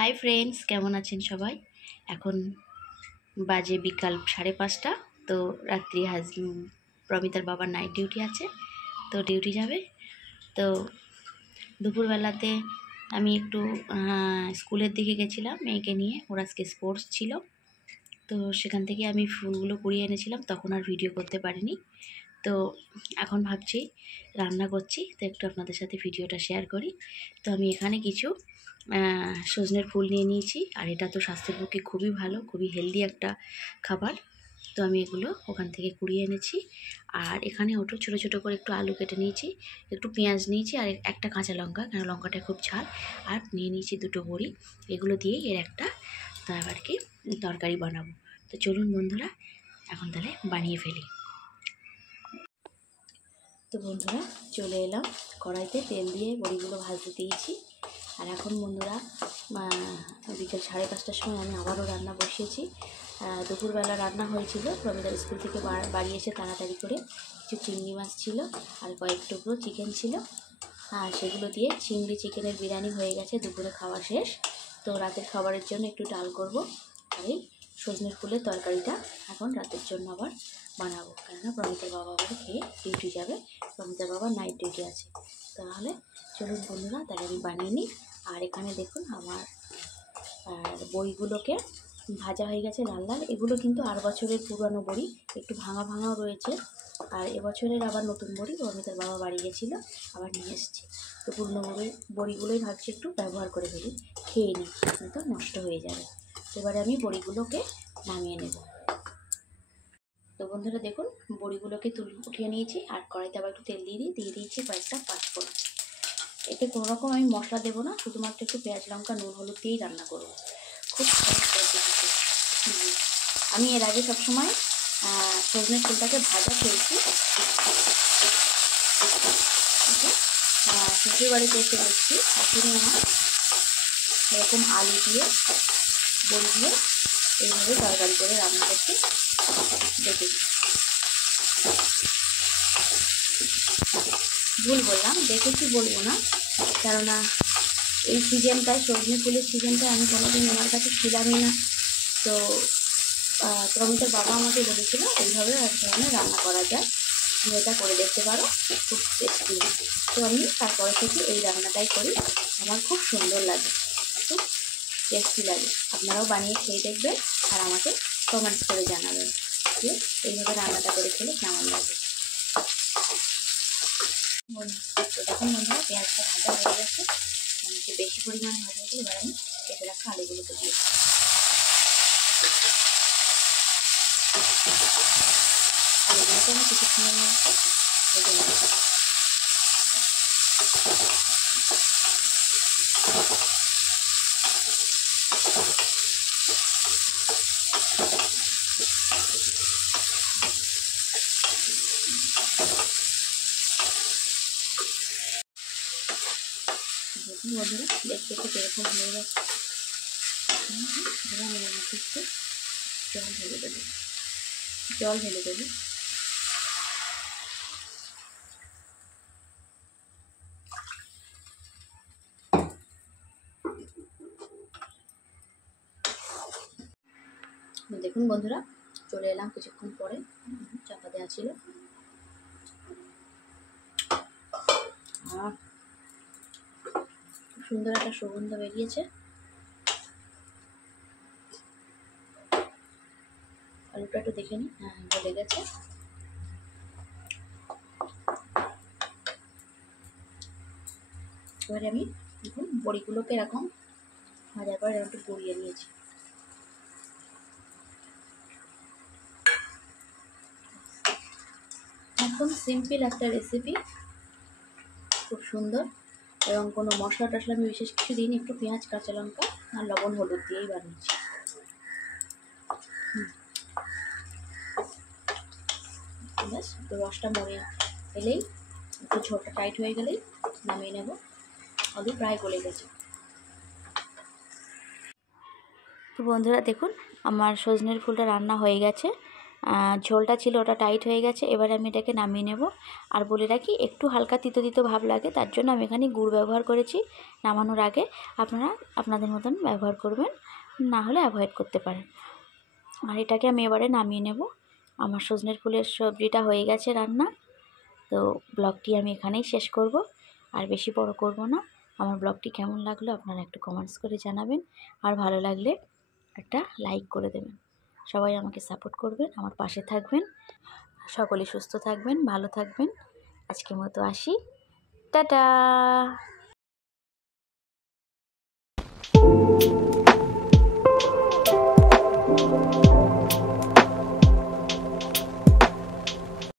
Hi friends, কেমন আছেন সবাই? এখন বাজে বিকাল 5:30। তো রাত্রি প্রমিতার বাবার নাইট ডিউটি আছে, তো ডিউটি যাবে। তো দুপুরবেলাতে আমি একটু স্কুলের দিকে গেছিলাম মেয়েকে নিয়ে, ওর আজকে স্পোর্টস ছিল। তো সেখান থেকে আমি ফুলগুলো কুড়িয়ে এনেছিলাম, তখন আর ভিডিও করতে পারিনি। তো এখন ভাবছি রান্না করছি, তো একটু আপনাদের সাথে ভিডিওটা শেয়ার করি। তো আমি এখানে কিছু সজনের ফুল নিয়ে নিয়েছি, আর এটা তো স্বাস্থ্যের পক্ষে খুবই ভালো, খুবই হেলদি একটা খাবার। তো আমি এগুলো ওখান থেকে কুড়িয়ে এনেছি। আর এখানে ওটা ছোটো ছোটো করে একটু আলু কেটে নিয়েছি, একটু পেঁয়াজ নিয়েছি, আর একটা কাঁচা লঙ্কা, কারণ লঙ্কাটা খুব ঝাল। আর নিয়ে নিয়েছি 2টো বড়ি। এগুলো দিয়েই এর একটা আর কি তরকারি বানাবো। তো চলুন বন্ধুরা, এখন তাহলে বানিয়ে ফেলি। তো বন্ধুরা চলে এলাম, কড়াইতে তেল দিয়ে বড়িগুলো ভাজতে দিয়েছি। আর এখন বন্ধুরা বিকেল 5:30টার সময় আমি আবারও রান্না বসিয়েছি। দুপুরবেলা রান্না হয়েছিল, প্রমিতার স্কুল থেকে বাড়ি এসে তাড়াতাড়ি করে কিছু চিংড়ি মাছ ছিল আর কয়েক টুকরো চিকেন ছিল। সেগুলো দিয়ে চিংড়ি চিকেনের বিরিয়ানি হয়ে গেছে, দুপুরে খাওয়া শেষ। তো রাতের খাবারের জন্য একটু ডাল করব, আর এই সজনের ফুলের তরকারিটা এখন রাতের জন্য আবার বানাবো, কেননা প্রমিতার বাবা আবার খেয়ে ডিউটি যাবে। প্রমিতার বাবা নাইট ডিউটি আছে। তাহলে চলুন বন্ধুরা, তাহলে আমি বানিয়ে নিই। আর এখানে দেখুন আমার বড়িগুলোকে ভাজা হয়ে গেছে লাল লাল। এগুলো কিন্তু 8 বছরের পুরানো বড়ি, একটু ভাঙা ভাঙাও রয়েছে। আর এবছরের আবার নতুন বড়ি প্রমিতার বাবা বাড়ি গেছিলো, আবার নিয়ে এসছে। তো পুরনো বড়িগুলোই ভাবছি একটু ব্যবহার করে ফেলি, খেয়ে নিই, কিন্তু নষ্ট হয়ে যাবে। এবারে আমি বড়িগুলোকে নামিয়ে নেব। তো বন্ধুরা দেখুন, বড়িগুলোকে উঠিয়ে নিয়েছি, আর কড়াইতে আবার একটু তেল দিয়ে দিয়েছি কয়েকটা পাঁচফোড়ন। এতে কোনো রকম আমি মশলা দেবো না, শুধুমাত্র একটু পেঁয়াজ লঙ্কা নুন হলুদ দিয়েই রান্না করবো, খুব সহজ পদ্ধতিতে। আমি এর আগে সবসময় সজনের ফুলটাকে ভাজা খেয়েছি। শ্বশুর বাড়িতে এসে দেখছি শাশুড়ি আমার এরকম আলু দিয়ে বড়ি দিয়ে এইভাবে তরকারি করে রান্না করতে দেখেছি। ভুল বললাম, দেখেছি বলবো না, কেননা এই সিজনটায় সজনে ফুলের সিজনটায় আমি কোনোদিন ওনার কাছে ছিলামই না। তো প্রমিতার বাবা আমাকে বলেছিল এইভাবে এক ধরনের রান্না করা যায়, তুমি এটা করে দেখতে পারো, খুব টেস্টি। তো আমি তারপরে থেকে এই রান্নাটাই করি, আমার খুব সুন্দর লাগে, খুব টেস্টি লাগে। আপনারাও বানিয়ে খেয়ে দেখবেন আর আমাকে কমেন্টস করে জানাবেন যে এইভাবে রান্নাটা করে খেলে কেমন লাগে। তো দেখুন বন্ধুরা, পেঁয়াজটা ভাজা হয়ে গেছে, অনেকটা বেশি পরিমাণে ভাজা হয়েছে। এবার আমি কেটে রাখা আলুগুলোকে দিয়ে আলুগুলোকে আমি কিছুক্ষণের মধ্যে ভেজে নেব। দেখুন বন্ধুরা, দেখতে একটু এরকম হয়ে গেছে। এবার আমি এর মধ্যে একটু জল ঢেলে দেবো। দেখুন বন্ধুরা, চলে এলাম কিছুক্ষণ পরে, চাপা দেওয়া ছিল। আর খুব সুন্দর একটা সুগন্ধ বেরিয়েছে। আলুটা একটু দেখে নিই, হ্যাঁ গলে গেছে। এবারে আমি দেখুন বড়িগুলোকে এরকম ভাজার পর একটু গড়িয়ে নিয়েছি। একদম সিম্পল একটা রেসিপি, খুব সুন্দর, এবং কোনো মশলা টশলা আমি বিশেষ কিছু দিইনি, একটু পেঁয়াজ কাঁচা লঙ্কা আর লবণ হলুদ দিয়েই বানিয়েছি। ব্যাস একটু রসটা মরে এলেই, একটু ঝোলটা টাইট হয়ে গেলেই নামিয়ে নেব। আলু প্রায় গলে গেছে। তো বন্ধুরা দেখুন, আমার সজনের ফুলটা রান্না হয়ে গেছে। ঝোলটা ছিল ওটা টাইট হয়ে গেছে। এবারে আমি এটাকে নামিয়ে নেব। আর বলে রাখি, একটু হালকা তিতো তিতো ভাব লাগে, তার জন্য আমি এখানে গুড় ব্যবহার করেছি নামানোর আগে। আপনারা আপনাদের মতন ব্যবহার করবেন, না হলে অ্যাভয়েড করতে পারেন। আর এটাকে আমি এবারে নামিয়ে নেব। আমার সজনের ফুলের সবজিটা হয়ে গেছে রান্না। তো ব্লগটি আমি এখানেই শেষ করব, আর বেশি বড় করব না। আমার ব্লগটি কেমন লাগলো আপনারা একটু কমেন্টস করে জানাবেন, আর ভালো লাগলে একটা লাইক করে দেবেন। সবাই আমাকে সাপোর্ট করবেন, আমার পাশে থাকবেন। সকলে সুস্থ থাকবেন, ভালো থাকবেন। আজকের মতো আসি, টাটা।